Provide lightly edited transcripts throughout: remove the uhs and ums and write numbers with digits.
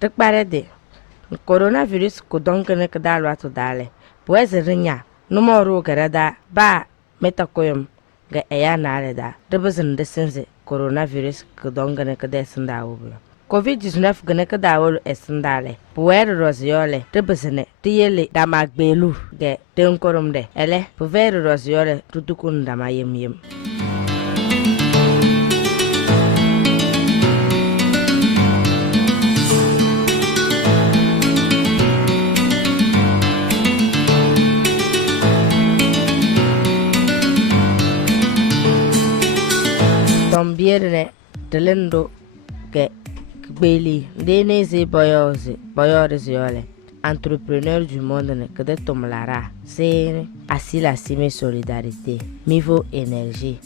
Tekparede coronavirus kudonkene kedalwa to dale. Pueze rinya numero garada ba metakoyum ga eya nale da. Debezin de senze coronavirus kudonkene kedesenda wubu. COVID-19 gane kedawol esendale. Puere roziole debezine tiyele damagbelu ge tenkorumde. Ele puvere roziole tutukun dama yem. Tombierne delendo ke gbeli deneze boyores yole entrepreneur du monde ne que de tomlara c'est assis la sime solidarité mivo énergie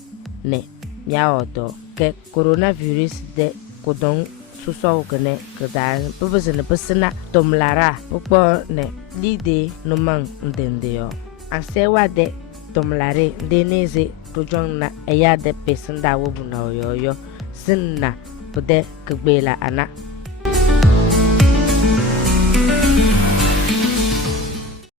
ne yaodo ke coronavirus de kodon suso gane kedal bubuzene busina tomlara ukpo ne lide no man ndende yo ansewa de tomlare deneze tujong na eya de pesenda wobu na oyoyo sinna pude kegbela ana